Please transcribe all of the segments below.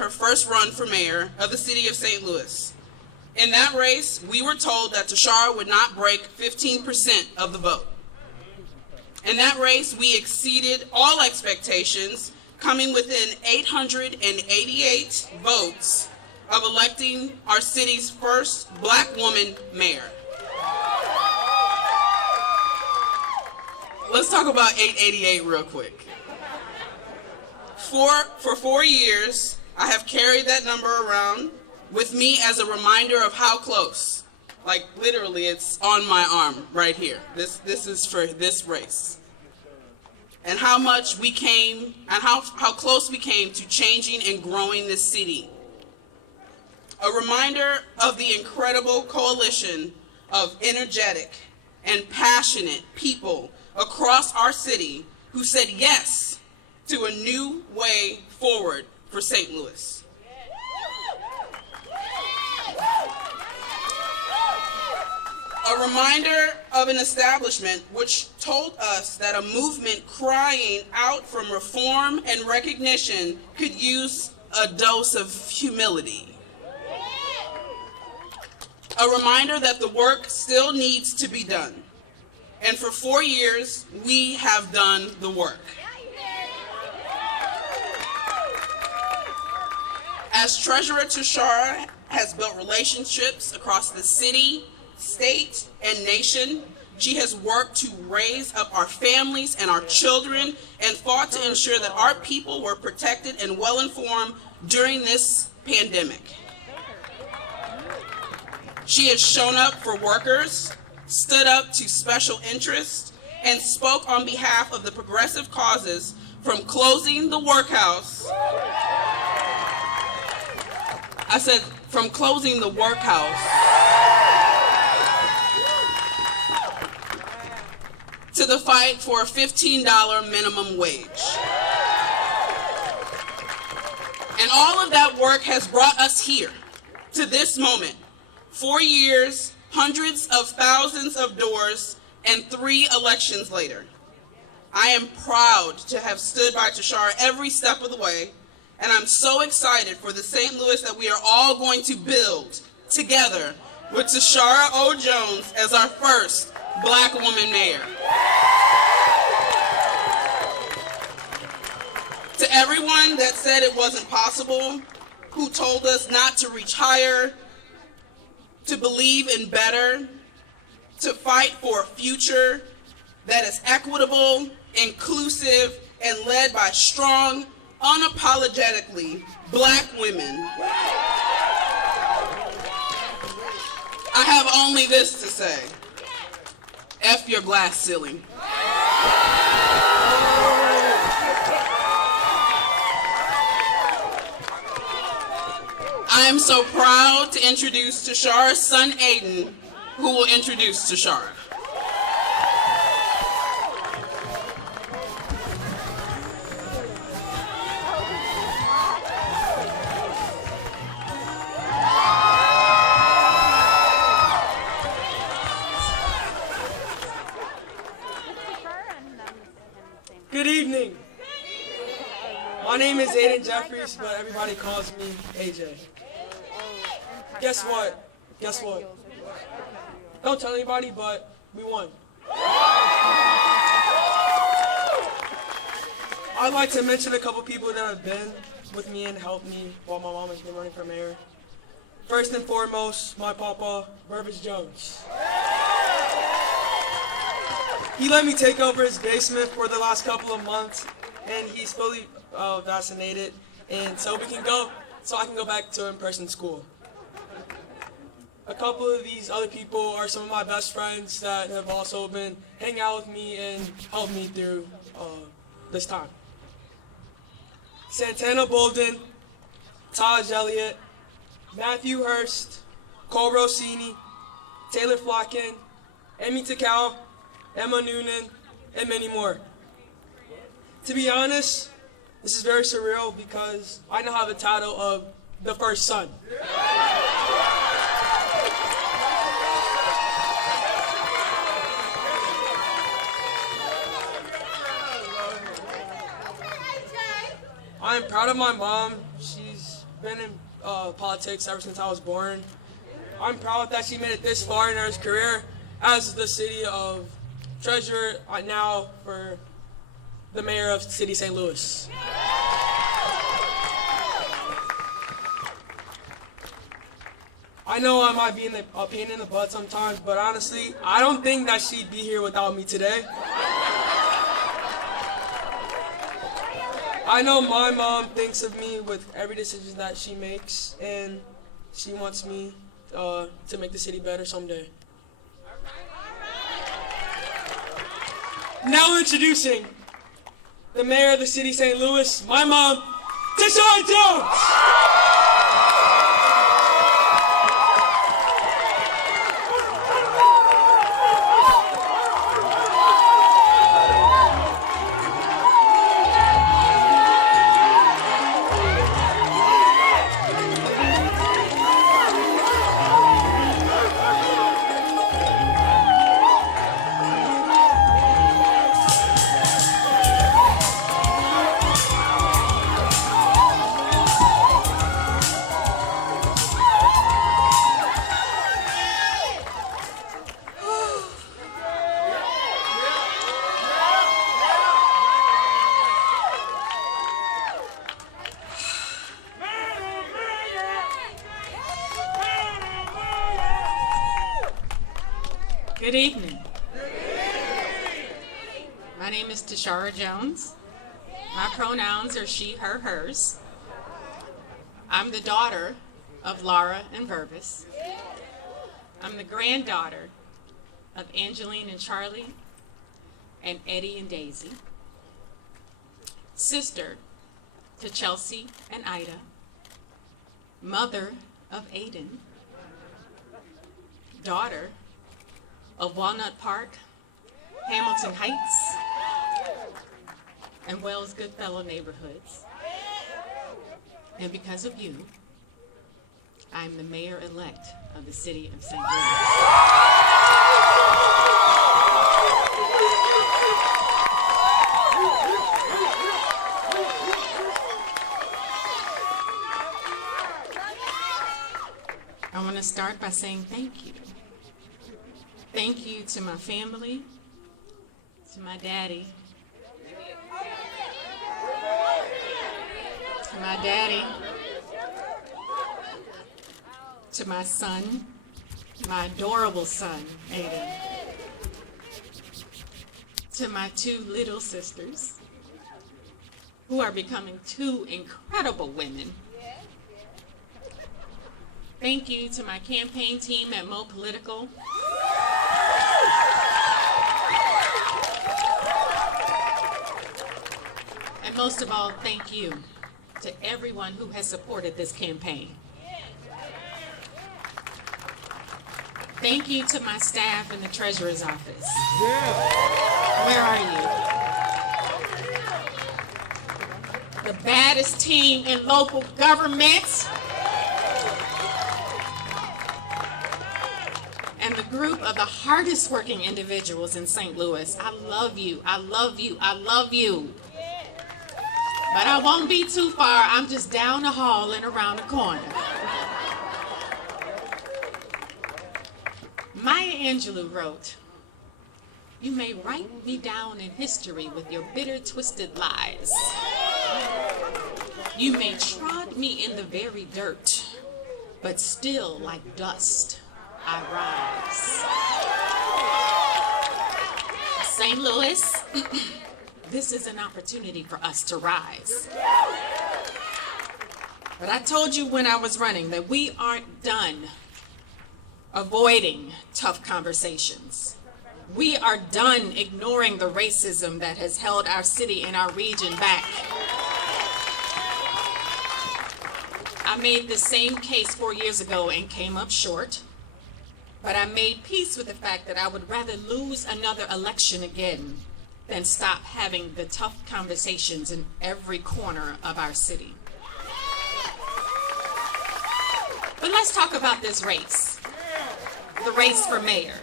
her first run for mayor of the city of St. Louis. In that race, we were told that Tishaura would not break 15% of the vote. In that race, we exceeded all expectations, coming within 888 votes of electing our city's first Black woman mayor. Let's talk about 888 real quick. For 4 years, I have carried that number around with me as a reminder of how close, like literally it's on my arm right here. This is for this race. And how much we came, and how close we came to changing and growing this city. A reminder of the incredible coalition of energetic and passionate people across our city who said yes to a new way forward for St. Louis. A reminder of an establishment which told us that a movement crying out from reform and recognition could use a dose of humility. A reminder that the work still needs to be done. And for 4 years, we have done the work. As Treasurer, Tishaura has built relationships across the city, state, and nation. She has worked to raise up our families and our children and fought to ensure that our people were protected and well-informed during this pandemic. She has shown up for workers, stood up to special interests, and spoke on behalf of the progressive causes from closing the workhouse. I said from closing the workhouse to the fight for a $15 minimum wage. And all of that work has brought us here to this moment. 4 years, hundreds of thousands of doors, and 3 elections later. I am proud to have stood by Tishaura every step of the way, and I'm so excited for the St. Louis that we are all going to build together with Tishaura O. Jones as our first Black woman mayor. To everyone that said it wasn't possible, who told us not to reach higher, to believe in better, to fight for a future that is equitable, inclusive, and led by strong, unapologetically Black women. I have only this to say. F your glass ceiling. I am so proud to introduce Tishaura's son, Aiden, who will introduce Tishaura. Good evening. My name is Aiden Jeffries, but everybody calls me AJ. Guess what? Guess what? Don't tell anybody, but we won. I'd like to mention a couple people that have been with me and helped me while my mom has been running for mayor. First and foremost, my papa, Burbage Jones. He let me take over his basement for the last couple of months, and he's fully vaccinated, and so I can go back to in-person school. A couple of these other people are some of my best friends that have also been hanging out with me and helped me through this time. Santana Bolden, Taj Elliott, Matthew Hurst, Cole Rossini, Taylor Flocken, Emmy Takao, Emma Noonan, and many more. To be honest, this is very surreal because I now have the title of the first son. I am proud of my mom. She's been in politics ever since I was born. I'm proud that she made it this far in her career as the city of treasurer now for the mayor of City St. Louis. I know I might be a pain in the butt sometimes, but honestly, I don't think that she'd be here without me today. I know my mom thinks of me with every decision that she makes, and she wants me to make the city better someday. Now introducing the mayor of the city of St. Louis, my mom, Tishaura Jones. Good evening. My name is Tishaura Jones. My pronouns are she, her, hers. I'm the daughter of Laura and Vervis. I'm the granddaughter of Angeline and Charlie and Eddie and Daisy. Sister to Chelsea and Ida. Mother of Aiden. Daughter of Walnut Park, Hamilton Heights, and Wells Goodfellow neighborhoods. And because of you, I'm the mayor-elect of the city of St. Louis. I want to start by saying thank you. Thank you to my family, to my daddy, to my son, my adorable son, Aiden, to my two little sisters, who are becoming two incredible women. Thank you to my campaign team at Mo Political. And most of all, thank you to everyone who has supported this campaign. Thank you to my staff in the treasurer's office. Where are you? The baddest team in local government. And the group of the hardest working individuals in St. Louis. I love you, I love you, I love you. But I won't be too far. I'm just down the hall and around the corner. Maya Angelou wrote, "You may write me down in history with your bitter, twisted lies. You may trod me in the very dirt, but still like dust I rise." St. Louis, this is an opportunity for us to rise. But I told you when I was running that we aren't done avoiding tough conversations. We are done ignoring the racism that has held our city and our region back. I made the same case 4 years ago and came up short. But I made peace with the fact that I would rather lose another election again than stop having the tough conversations in every corner of our city. But let's talk about this race, the race for mayor.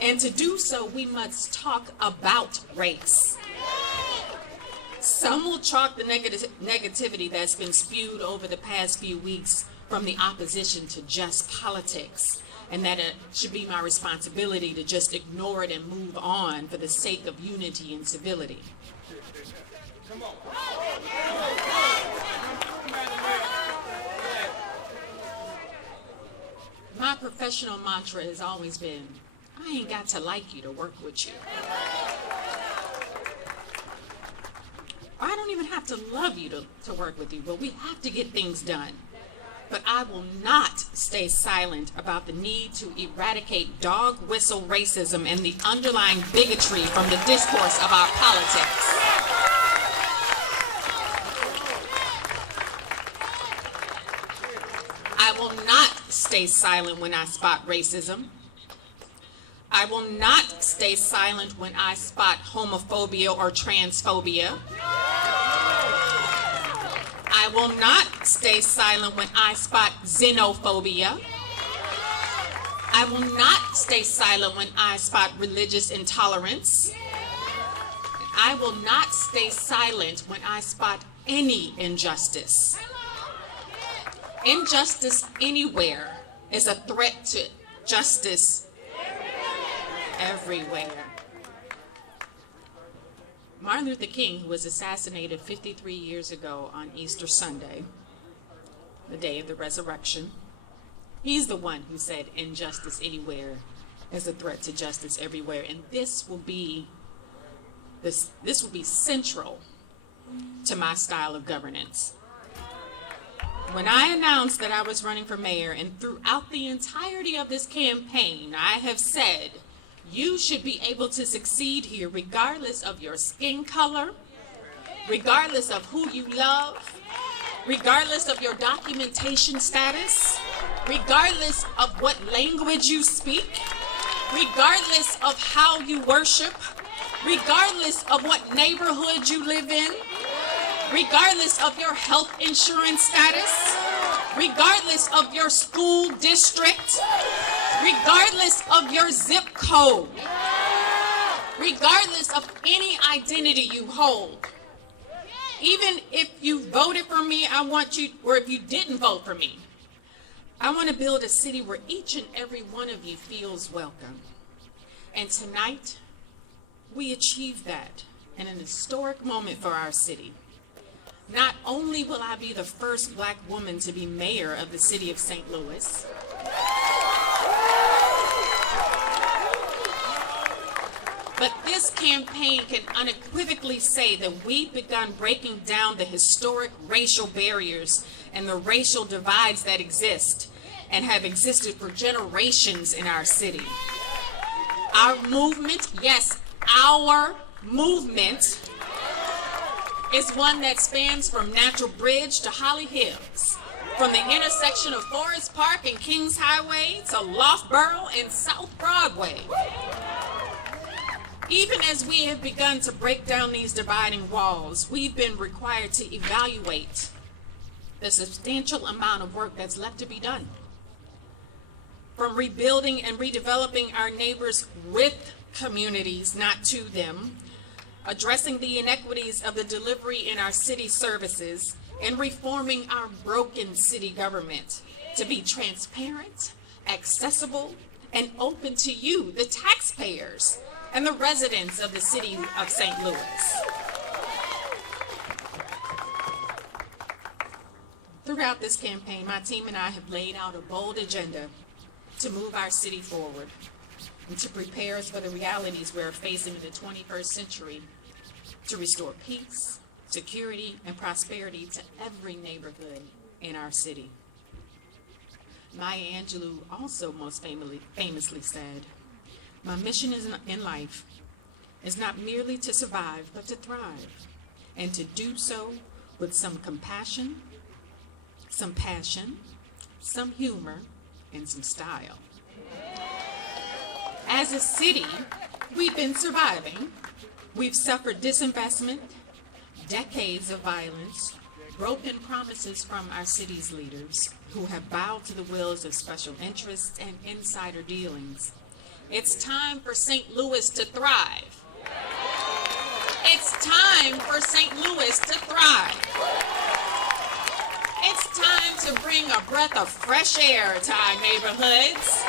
And to do so, we must talk about race. Some will chalk the negativity that's been spewed over the past few weeks from the opposition to just politics, and that it should be my responsibility to just ignore it and move on for the sake of unity and civility. My professional mantra has always been, I ain't got to like you to work with you. I don't even have to love you to work with you, but we have to get things done. But I will not stay silent about the need to eradicate dog whistle racism and the underlying bigotry from the discourse of our politics. I will not stay silent when I spot racism. I will not stay silent when I spot homophobia or transphobia. I will not stay silent when I spot xenophobia. I will not stay silent when I spot religious intolerance. I will not stay silent when I spot any injustice. Injustice anywhere is a threat to justice everywhere. Martin Luther King, who was assassinated 53 years ago on Easter Sunday, the day of the resurrection, he's the one who said injustice anywhere is a threat to justice everywhere. And this will be central to my style of governance. When I announced that I was running for mayor, and throughout the entirety of this campaign, I have said, you should be able to succeed here regardless of your skin color, regardless of who you love, regardless of your documentation status, regardless of what language you speak, regardless of how you worship, regardless of what neighborhood you live in, regardless of your health insurance status, regardless of your school district, regardless of your zip code, regardless of any identity you hold. Even if you voted for me, or if you didn't vote for me, I want to build a city where each and every one of you feels welcome. And tonight, we achieve that in an historic moment for our city. Not only will I be the first Black woman to be mayor of the city of St. Louis, but this campaign can unequivocally say that we've begun breaking down the historic racial barriers and the racial divides that exist and have existed for generations in our city. Our movement, yes, our movement, is one that spans from Natural Bridge to Holly Hills, from the intersection of Forest Park and Kings Highway to Loughborough and South Broadway. Even as we have begun to break down these dividing walls, we've been required to evaluate the substantial amount of work that's left to be done. From rebuilding and redeveloping our neighbors with communities, not to them, addressing the inequities of the delivery in our city services, and reforming our broken city government to be transparent, accessible, and open to you, the taxpayers, and the residents of the city of St. Louis. Throughout this campaign, my team and I have laid out a bold agenda to move our city forward and to prepare us for the realities we're facing in the 21st century, to restore peace, security, and prosperity to every neighborhood in our city. Maya Angelou also most famously said, "My mission in life is not merely to survive, but to thrive, and to do so with some compassion, some passion, some humor, and some style." As a city, we've been surviving. We've suffered disinvestment, decades of violence, broken promises from our city's leaders who have bowed to the wills of special interests and insider dealings. It's time for St. Louis to thrive. It's time for St. Louis to thrive. It's time to bring a breath of fresh air to our neighborhoods.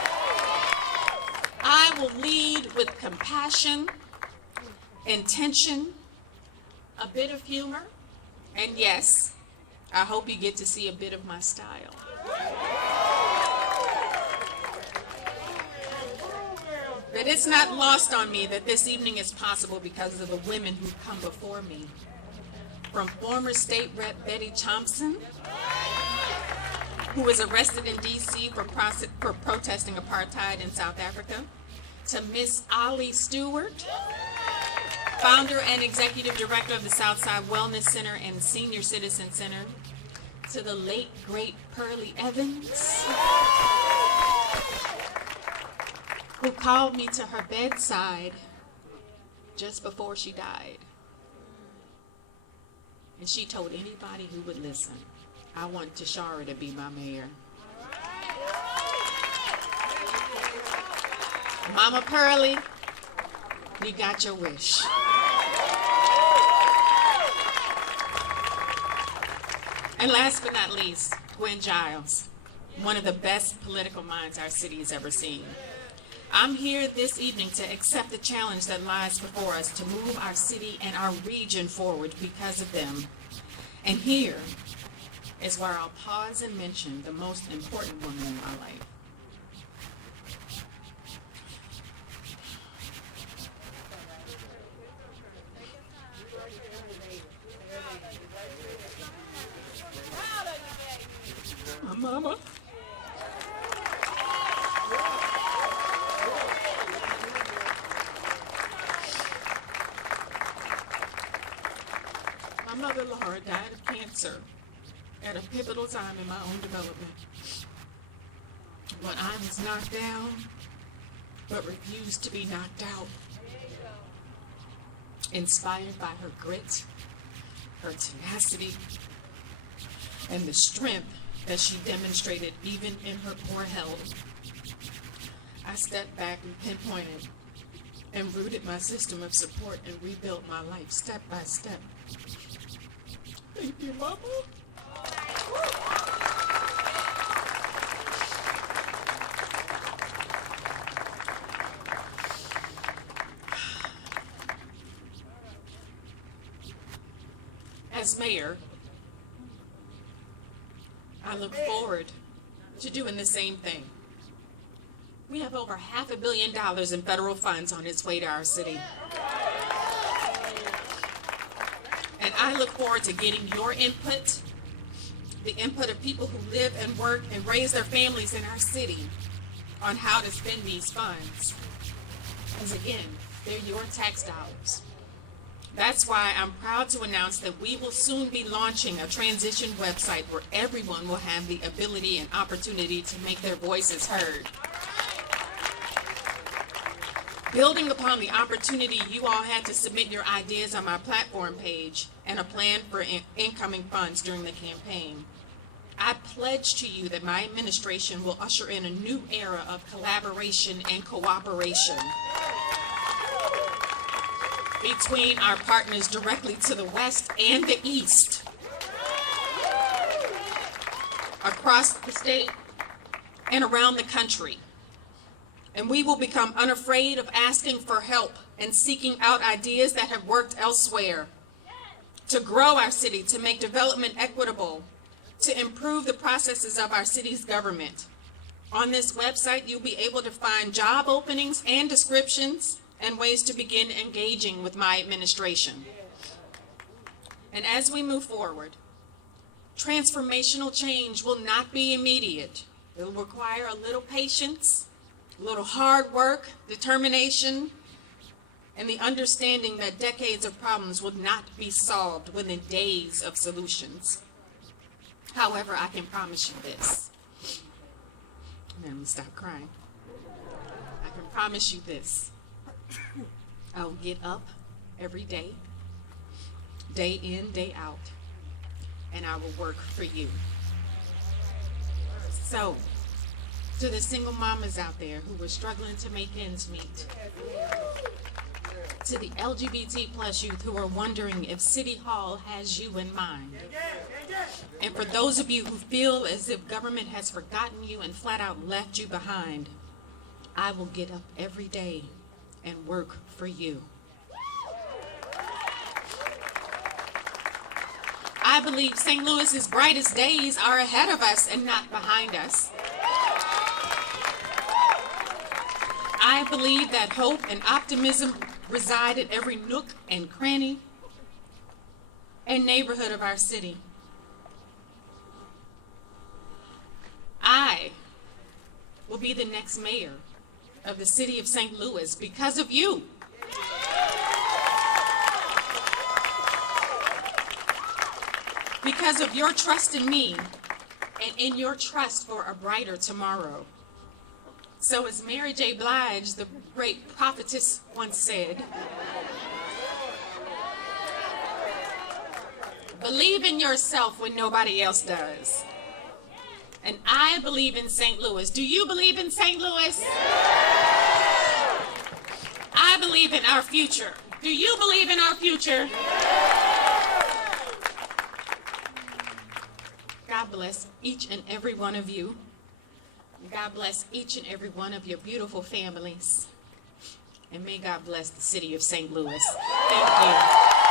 I will lead with compassion, intention, a bit of humor, and yes, I hope you get to see a bit of my style. But it's not lost on me that this evening is possible because of the women who come before me. From former State Rep Betty Thompson, who was arrested in D.C. for protesting apartheid in South Africa, to Miss Ollie Stewart, founder and executive director of the Southside Wellness Center and Senior Citizen Center, to the late, great Pearlie Evans, who called me to her bedside just before she died. And she told anybody who would listen, I want Tishaura to be my mayor. Mama Pearlie, you got your wish. And last but not least, Gwen Giles, one of the best political minds our city has ever seen. I'm here this evening to accept the challenge that lies before us to move our city and our region forward because of them. And here is where I'll pause and mention the most important woman in my life. My mama. My mother, Laura, died of cancer at a pivotal time in my own development. When I was knocked down, but refused to be knocked out. Inspired by her grit, her tenacity, and the strength that she demonstrated even in her poor health, I stepped back and pinpointed and rooted my system of support and rebuilt my life step by step. Thank you, Mama. As mayor, I look forward to doing the same thing. We have over $500 million in federal funds on its way to our city. And I look forward to getting your input, the input of people who live and work and raise their families in our city on how to spend these funds. Because again, they're your tax dollars. That's why I'm proud to announce that we will soon be launching a transition website where everyone will have the ability and opportunity to make their voices heard. Building upon the opportunity you all had to submit your ideas on my platform page and a plan for incoming funds during the campaign, I pledge to you that my administration will usher in a new era of collaboration and cooperation between our partners directly to the west and the east, across the state and around the country. And we will become unafraid of asking for help and seeking out ideas that have worked elsewhere to grow our city, to make development equitable, to improve the processes of our city's government. On this website, you'll be able to find job openings and descriptions and ways to begin engaging with my administration. And as we move forward, transformational change will not be immediate. It will require a little patience, a little hard work, determination, and the understanding that decades of problems will not be solved within days of solutions. However, I can promise you this. Let me stop crying. I can promise you this. I will get up every day, day in, day out, and I will work for you. So, to the single mamas out there who were struggling to make ends meet, to the LGBT plus youth who are wondering if City Hall has you in mind. And for those of you who feel as if government has forgotten you and flat out left you behind, I will get up every day and work for you. I believe St. Louis's brightest days are ahead of us and not behind us. I believe that hope and optimism reside in every nook and cranny and neighborhood of our city. I will be the next mayor of the city of St. Louis because of you. Because of your trust in me and in your trust for a brighter tomorrow. So as Mary J. Blige, the great prophetess, once said, believe in yourself when nobody else does. And I believe in St. Louis. Do you believe in St. Louis? I believe in our future. Do you believe in our future? God bless each and every one of you. God bless each and every one of your beautiful families. And may God bless the city of St. Louis. Thank you.